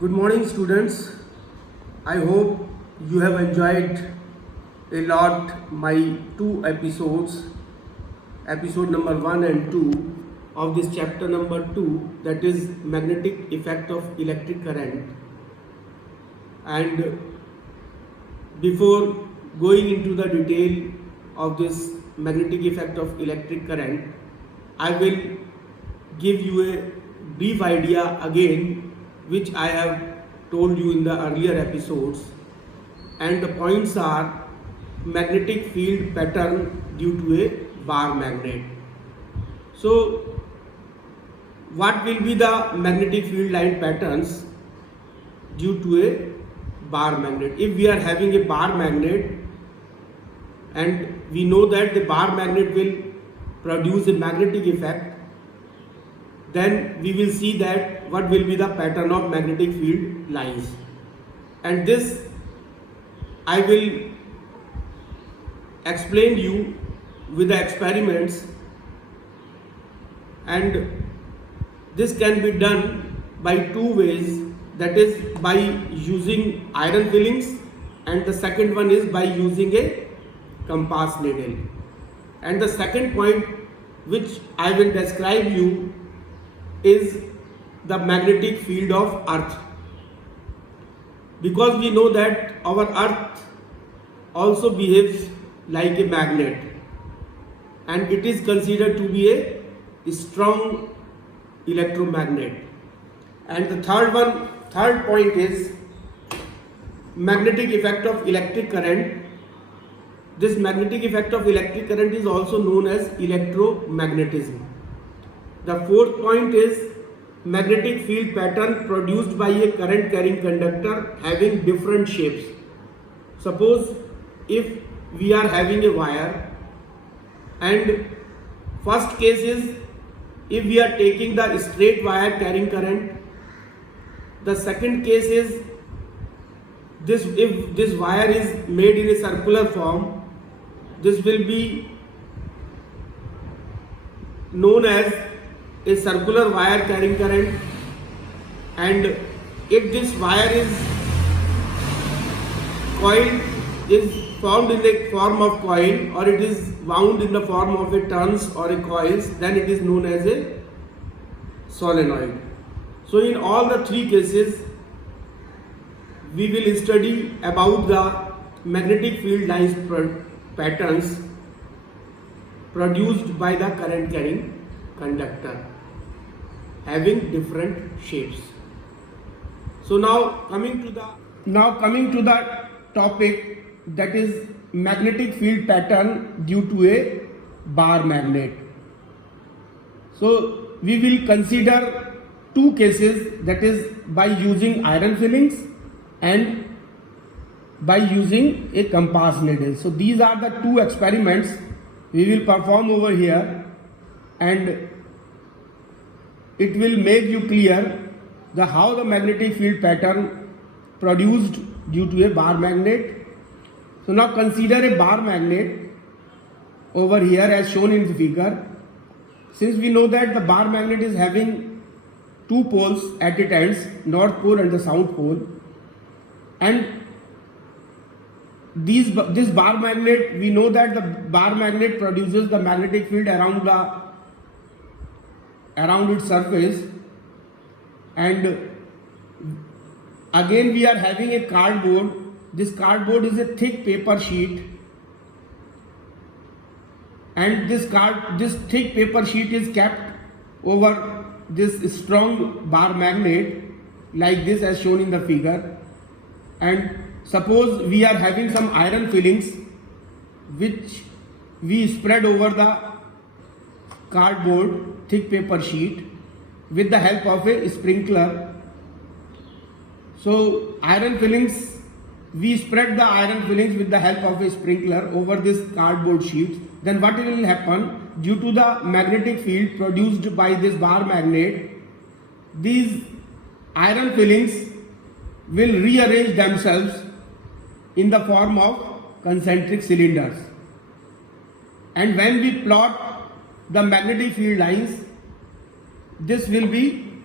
Good morning, students. I hope you have enjoyed a lot my two episodes, episode number 1 and 2 of this chapter number 2, that is magnetic effect of electric current. And before going into the detail of this magnetic effect of electric current, I will give you a brief idea again, which I have told you in the earlier episodes. And the points are magnetic field pattern due to a bar magnet. So, what will be the magnetic field line patterns due to a bar magnet? If we are having a bar magnet and we know that the bar magnet will produce a magnetic effect, then we will see that what will be the pattern of magnetic field lines. And this I will explain you with the experiments, and this can be done by two ways, that is by using iron fillings, and the second one is by using a compass needle. And the second point which I will describe you is the magnetic field of Earth, because we know that our Earth also behaves like a magnet and it is considered to be a strong electromagnet. And the third point is magnetic effect of electric current. This magnetic effect of electric current is also known as electromagnetism. The fourth point is magnetic field pattern produced by a current carrying conductor having different shapes. Suppose if we are having a wire, and first case is if we are taking the straight wire carrying current. The second case is this, if this wire is made in a circular form, this will be known as a circular wire carrying current. And if this wire is coiled, is formed in the form of coil, or it is wound in the form of a turns or a coils, then it is known as a solenoid. So in all the three cases we will study about the magnetic field lines patterns produced by the current carrying conductor having different shapes. So now coming to the topic, that is magnetic field pattern due to a bar magnet. So we will consider two cases, that is by using iron fillings and by using a compass needle. So these are the two experiments we will perform over here, and it will make you clear how the magnetic field pattern produced due to a bar magnet. So now consider a bar magnet over here as shown in the figure. Since we know that the bar magnet is having two poles at its ends, north pole and the south pole, and this bar magnet, we know that the bar magnet produces the magnetic field around its surface. And again we are having a cardboard. This cardboard is a thick paper sheet, and this thick paper sheet is kept over this strong bar magnet like this as shown in the figure. And suppose we are having some iron fillings which we spread over the cardboard thick paper sheet with the help of a sprinkler. So iron fillings, we spread the iron fillings with the help of a sprinkler over this cardboard sheet. Then what will happen? Due to the magnetic field produced by this bar magnet, these iron fillings will rearrange themselves in the form of concentric cylinders. And when we plot the magnetic field lines, this will be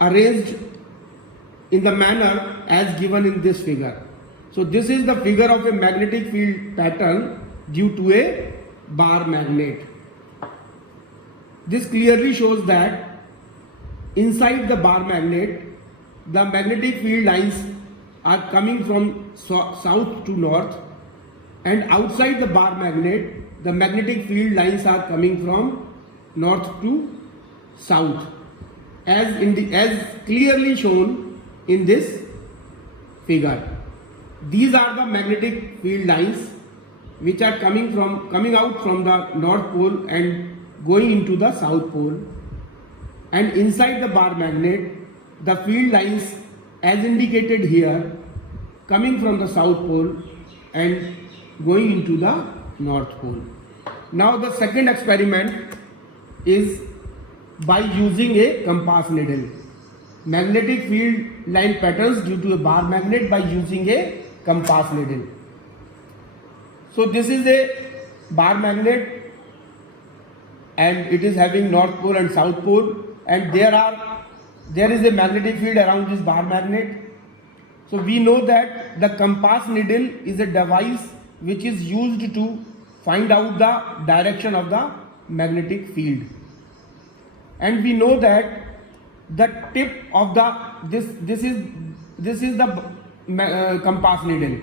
arranged in the manner as given in this figure. So this is the figure of a magnetic field pattern due to a bar magnet. This clearly shows that inside the bar magnet, the magnetic field lines are coming from south to north, and outside the bar magnet, the magnetic field lines are coming from north to south, as clearly shown in this figure. These are the magnetic field lines which are coming out from the north pole and going into the south pole, and inside the bar magnet, the field lines as indicated here coming from the south pole and going into the north pole. Now the second experiment is by using a compass needle. Magnetic field line patterns due to a bar magnet by using a compass needle. So this is a bar magnet and it is having north pole and south pole, and there is a magnetic field around this bar magnet. So we know that the compass needle is a device which is used to find out the direction of the magnetic field, and we know that the tip of the this is the compass needle.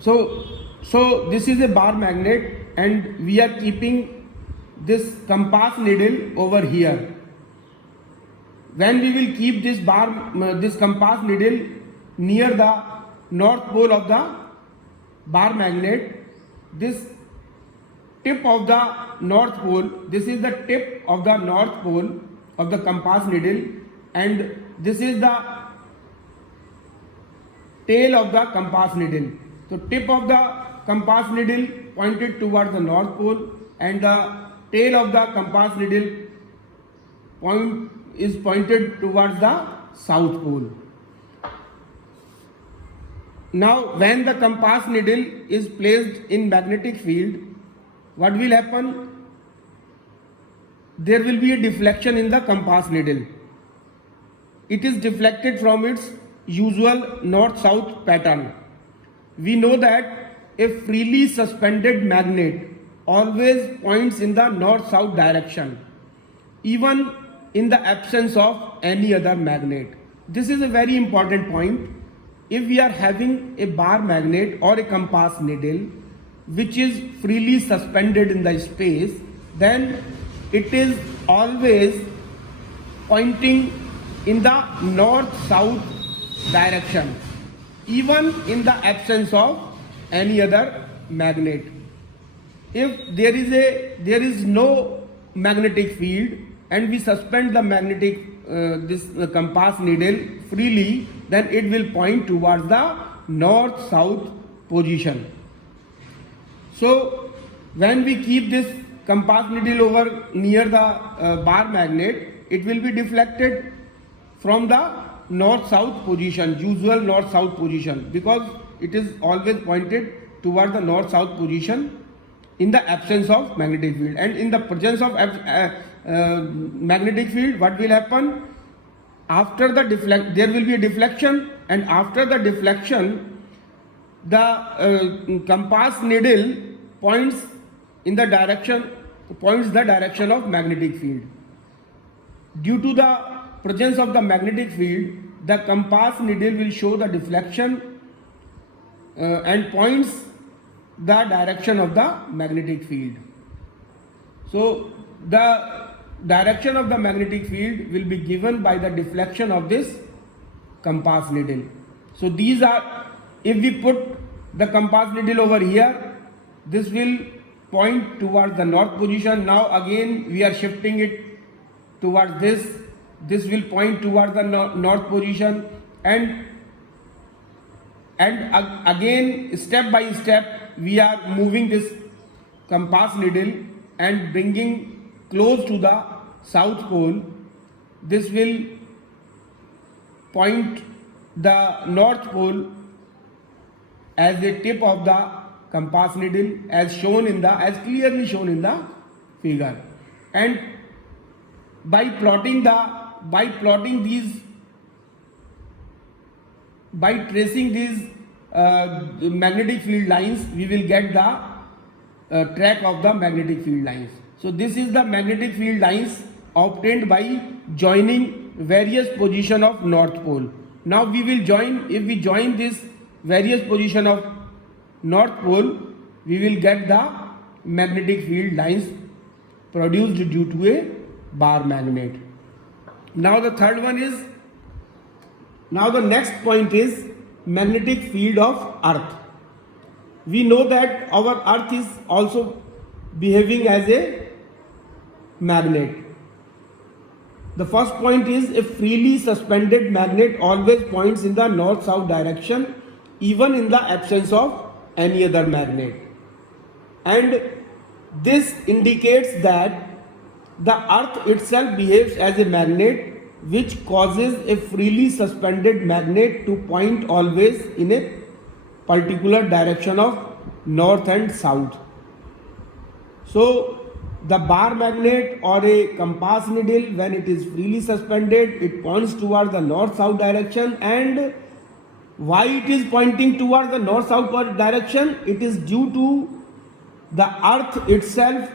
So this is a bar magnet and we are keeping this compass needle over here. When we will keep this compass needle near the north pole of the bar magnet, this tip of the north pole, this is the tip of the north pole of the compass needle, and this is the tail of the compass needle. So tip of the compass needle pointed towards the north pole and the tail of the compass needle is pointed towards the south pole. Now when the compass needle is placed in magnetic field, what will happen? There will be a deflection in the compass needle. It is deflected from its usual north-south pattern. We know that a freely suspended magnet always points in the north-south direction, even in the absence of any other magnet. This is a very important point. If we are having a bar magnet or a compass needle which is freely suspended in the space, then it is always pointing in the north-south direction, even in the absence of any other magnet. If there is no magnetic field and we suspend the magnetic compass needle freely, then it will point towards the north-south position. So when we keep this compass needle over near the bar magnet, it will be deflected from the north-south position, usual north-south position, because it is always pointed towards the north-south position in the absence of magnetic field. And in the presence of magnetic field, what will happen? After the there will be a deflection, and after the deflection, the compass needle points the direction of magnetic field. Due to the presence of the magnetic field, the compass needle will show the deflection and points the direction of the magnetic field. So the direction of the magnetic field will be given by the deflection of this compass needle. So these are, if we put the compass needle over here, this will point towards the north position. Now again we are shifting it towards this will point towards the north position, and again step by step we are moving this compass needle and bringing close to the south pole. This will point the north pole as the tip of the compass needle, as clearly shown in the figure. And by plotting these, by tracing these magnetic field lines, we will get the track of the magnetic field lines. So this is the magnetic field lines obtained by joining various position of North Pole. Now we will join, if we join this various position of North Pole, we will get the magnetic field lines produced due to a bar magnet. Now the third one is, now the next point is magnetic field of Earth. We know that our Earth is also behaving as a magnet. The first point is, a freely suspended magnet always points in the north-south direction even in the absence of any other magnet. And this indicates that the Earth itself behaves as a magnet, which causes a freely suspended magnet to point always in a particular direction of north and south. So the bar magnet or a compass needle, when it is freely suspended, it points towards the north-south direction. And why it is pointing towards the north-south direction? It is due to the Earth itself,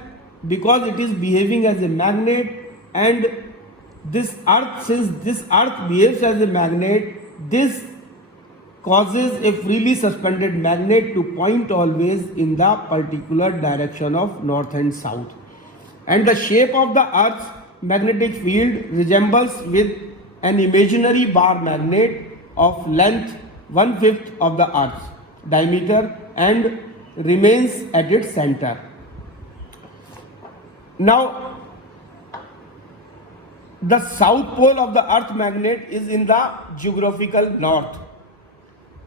because it is behaving as a magnet, and this Earth, since this Earth behaves as a magnet, this causes a freely suspended magnet to point always in the particular direction of north and south. And the shape of the Earth's magnetic field resembles with an imaginary bar magnet of length 1/5 of the Earth's diameter and remains at its center. Now, the south pole of the Earth magnet is in the geographical north,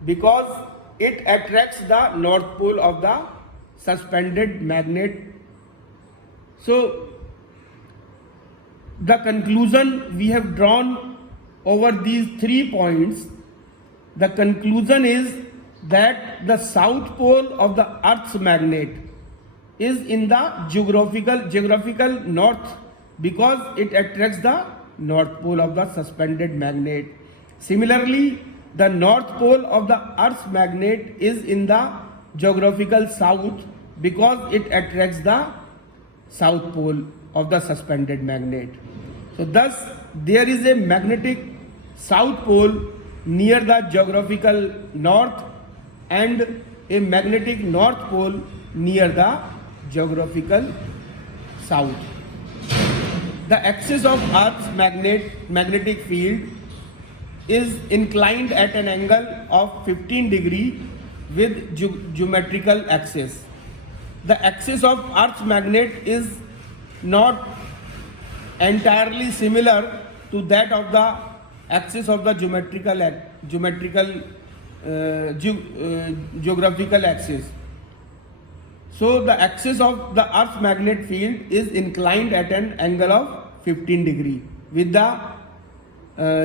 because it attracts the north pole of the suspended magnet. So the conclusion we have drawn over these 3 points, the conclusion is that the south pole of the Earth's magnet is in the geographical north, because it attracts the north pole of the suspended magnet. Similarly, the north pole of the Earth's magnet is in the geographical south, because it attracts the south pole of the suspended magnet. So thus there is a magnetic south pole near the geographical north and a magnetic north pole near the geographical south. The axis of Earth's magnetic field is inclined at an angle of 15 degree with geometrical axis. The axis of Earth's magnet is not entirely similar to that of the axis of the geographical axis. So the axis of the Earth's magnetic field is inclined at an angle of 15 degree with the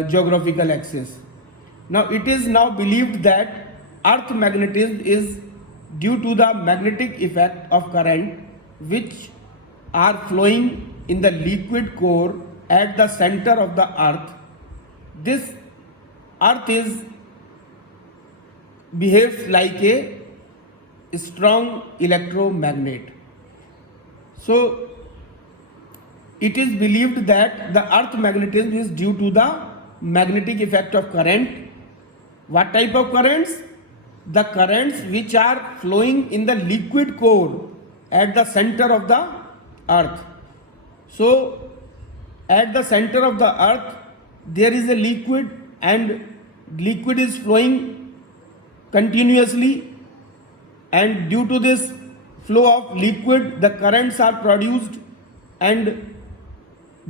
geographical axis. Now it is now believed that Earth magnetism is due to the magnetic effect of current which are flowing in the liquid core at the center of the Earth. This Earth behaves like a strong electromagnet. So it is believed that the Earth magnetism is due to the magnetic effect of current. What type of currents? The currents which are flowing in the liquid core at the center of the Earth. So at the center of the Earth there is a liquid, and liquid is flowing continuously, and due to this flow of liquid the currents are produced, and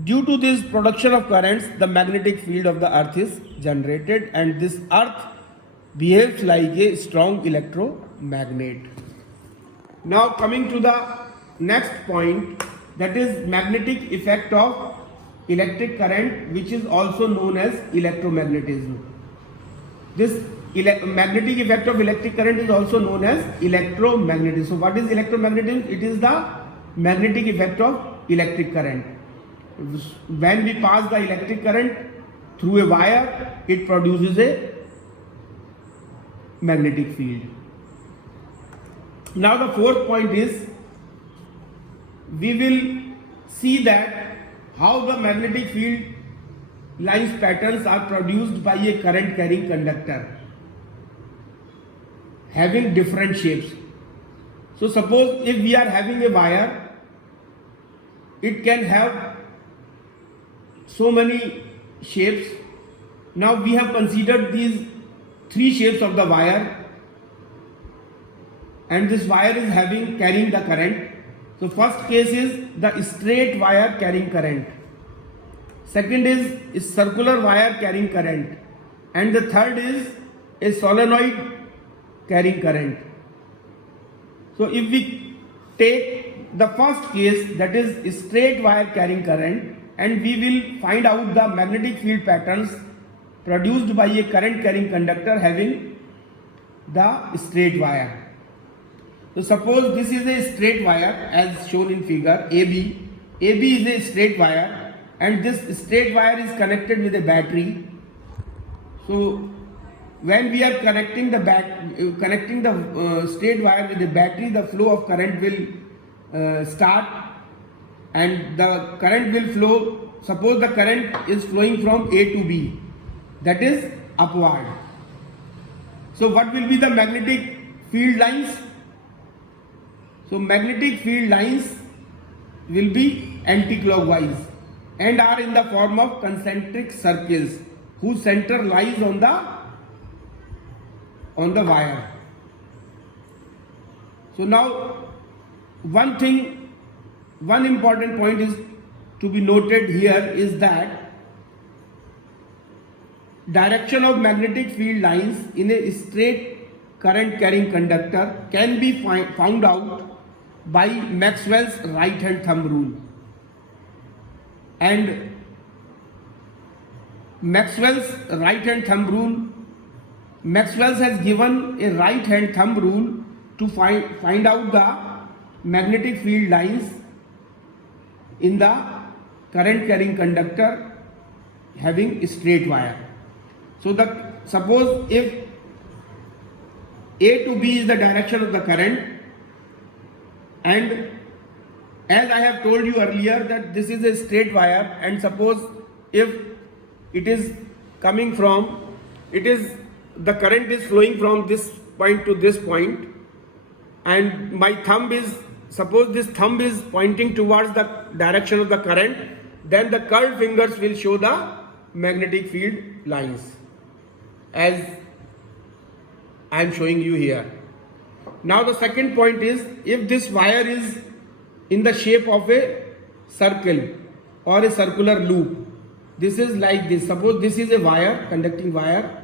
due to this production of currents the magnetic field of the Earth is generated, and this Earth behaves like a strong electromagnet. Now coming to the next point, that is magnetic effect of electric current, which is also known as electromagnetism. This magnetic effect of electric current is also known as electromagnetism. So what is electromagnetism? It is the magnetic effect of electric current. When we pass the electric current through a wire, it produces a magnetic field. Now the fourth point is, we will see that how the magnetic field lines patterns are produced by a current carrying conductor having different shapes. So suppose if we are having a wire, it can have so many shapes. Now we have considered these three shapes of the wire, and this wire is carrying the current. So first case is the straight wire carrying current. Second is circular wire carrying current, and the third is a solenoid carrying current. So if we take the first case, that is straight wire carrying current, and we will find out the magnetic field patterns produced by a current carrying conductor having the straight wire. So suppose this is a straight wire as shown in figure AB. AB is a straight wire, and this straight wire is connected with a battery. So when we are connecting the straight wire with the battery, the flow of current will start, and the current will flow. Suppose the current is flowing from A to B, that is upward. So what will be the magnetic field lines? So magnetic field lines will be anti-clockwise and are in the form of concentric circles whose center lies on the wire. So now one important point is to be noted here is that direction of magnetic field lines in a straight current carrying conductor can be found out by Maxwell's right hand thumb rule. And Maxwell's right hand thumb rule, Maxwell has given a right hand thumb rule to find out the magnetic field lines in the current carrying conductor having a straight wire. So suppose if A to B is the direction of the current, and as I have told you earlier that this is a straight wire, and suppose if it is coming from, the current is flowing from this point to this point, and my thumb is, suppose this thumb is pointing towards the direction of the current, then the curved fingers will show the magnetic field lines as I am showing you here. Now the second point is, if this wire is in the shape of a circle or a circular loop, this is like this. Suppose this is a wire, conducting wire,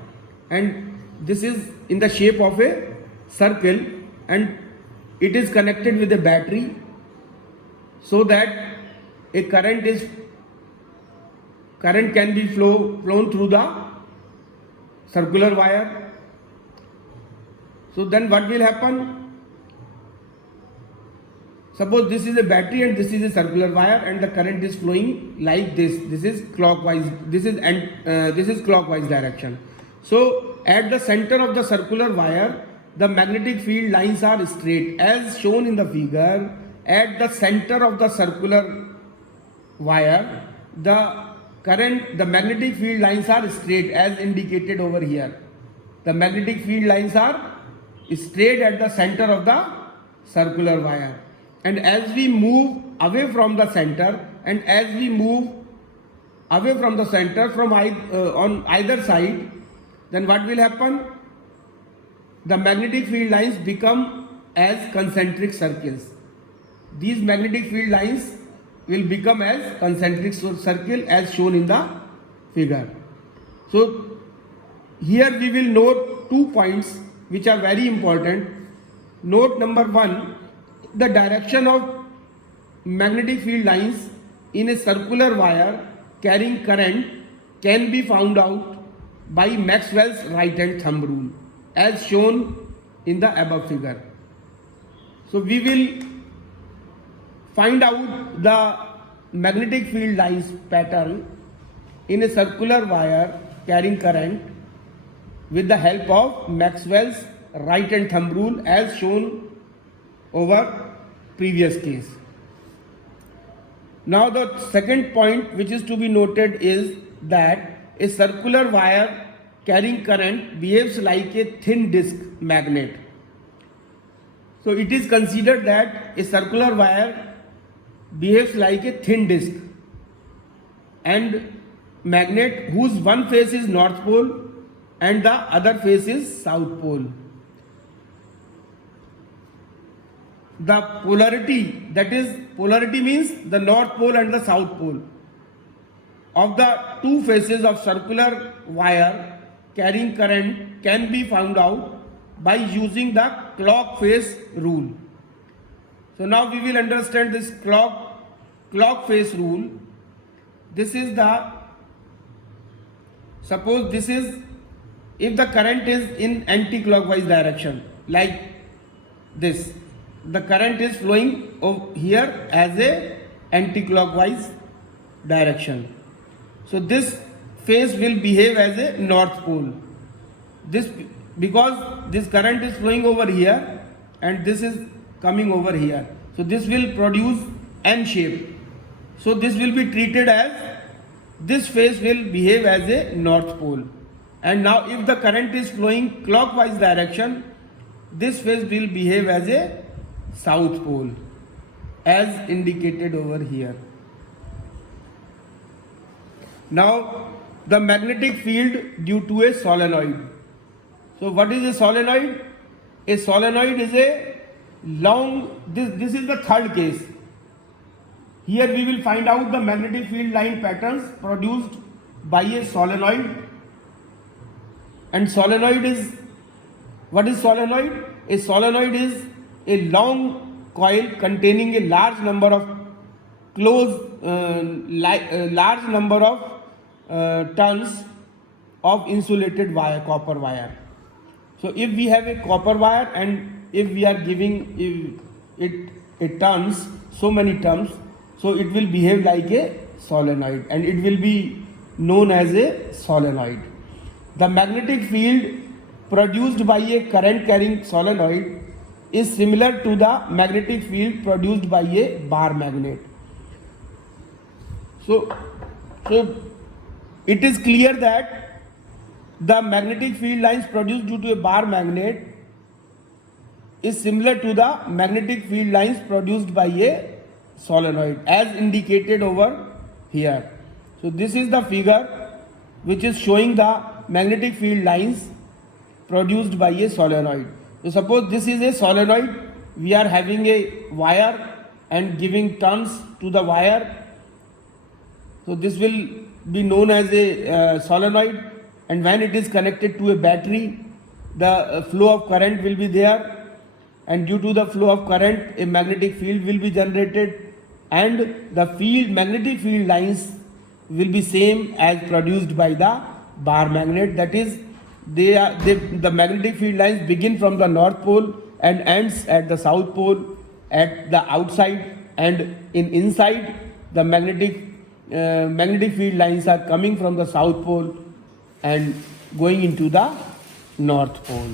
and this is in the shape of a circle, and it is connected with a battery, so that a current can be flown through the circular wire. So then what will happen? Suppose this is a battery and this is a circular wire, and the current is flowing like this. This is clockwise. This is clockwise direction. So at the center of the circular wire, the magnetic field lines are straight, as shown in the figure. At the center of the circular wire, the magnetic field lines are straight, as indicated over here. The magnetic field lines are straight at the center of the circular wire, and as we move away from the center, from on either side, then what will happen? The magnetic field lines become as concentric circles. These magnetic field lines will become as concentric circle as shown in the figure. So here we will note 2 points which are very important. Note number 1, the direction of magnetic field lines in a circular wire carrying current can be found out by Maxwell's right hand thumb rule, as shown in the above figure. So we will find out the magnetic field lines pattern in a circular wire carrying current with the help of Maxwell's right hand thumb rule as shown over previous case. Now the second point which is to be noted is that a circular wire carrying current behaves like a thin disc magnet. So it is considered that a circular wire behaves like a thin disc and magnet whose one face is north pole and the other face is south pole. The polarity, that is, polarity means the north pole and the south pole of the two faces of circular wire carrying current can be found out by using the clock face rule. So now we will understand this clock face rule. This is the, suppose this is, if the current is in anti-clockwise direction like this, the current is flowing over here as a anti-clockwise direction. So this face will behave as a north pole. This, because this current is flowing over here and this is coming over here. So this will produce N shape. So this will be treated as, this face will behave as a north pole. And now if the current is flowing clockwise direction, this face will behave as a south pole as indicated over here. Now the magnetic field due to a solenoid. So what is a solenoid? A solenoid is a long, this is the third case. Here we will find out the magnetic field line patterns produced by a solenoid. And solenoid is, what is solenoid? A solenoid is a long coil containing a large number of large number of turns of insulated wire, copper wire. So if we have a copper wire and if we are giving it turns, so many turns, so it will behave like a solenoid and it will be known as a solenoid. The magnetic field produced by a current carrying solenoid is similar to the magnetic field produced by a bar magnet. So it is clear that the magnetic field lines produced due to a bar magnet is similar to the magnetic field lines produced by a solenoid as indicated over here. So this is the figure which is showing the magnetic field lines produced by a solenoid. So suppose this is a solenoid, we are having a wire and giving turns to the wire. So this will be known as a solenoid, and when it is connected to a battery, the flow of current will be there, and due to the flow of current a magnetic field will be generated, and the magnetic field lines will be same as produced by the bar magnet. That is, the magnetic field lines begin from the north pole and ends at the south pole at the outside, and inside the magnetic field lines are coming from the south pole and going into the north pole.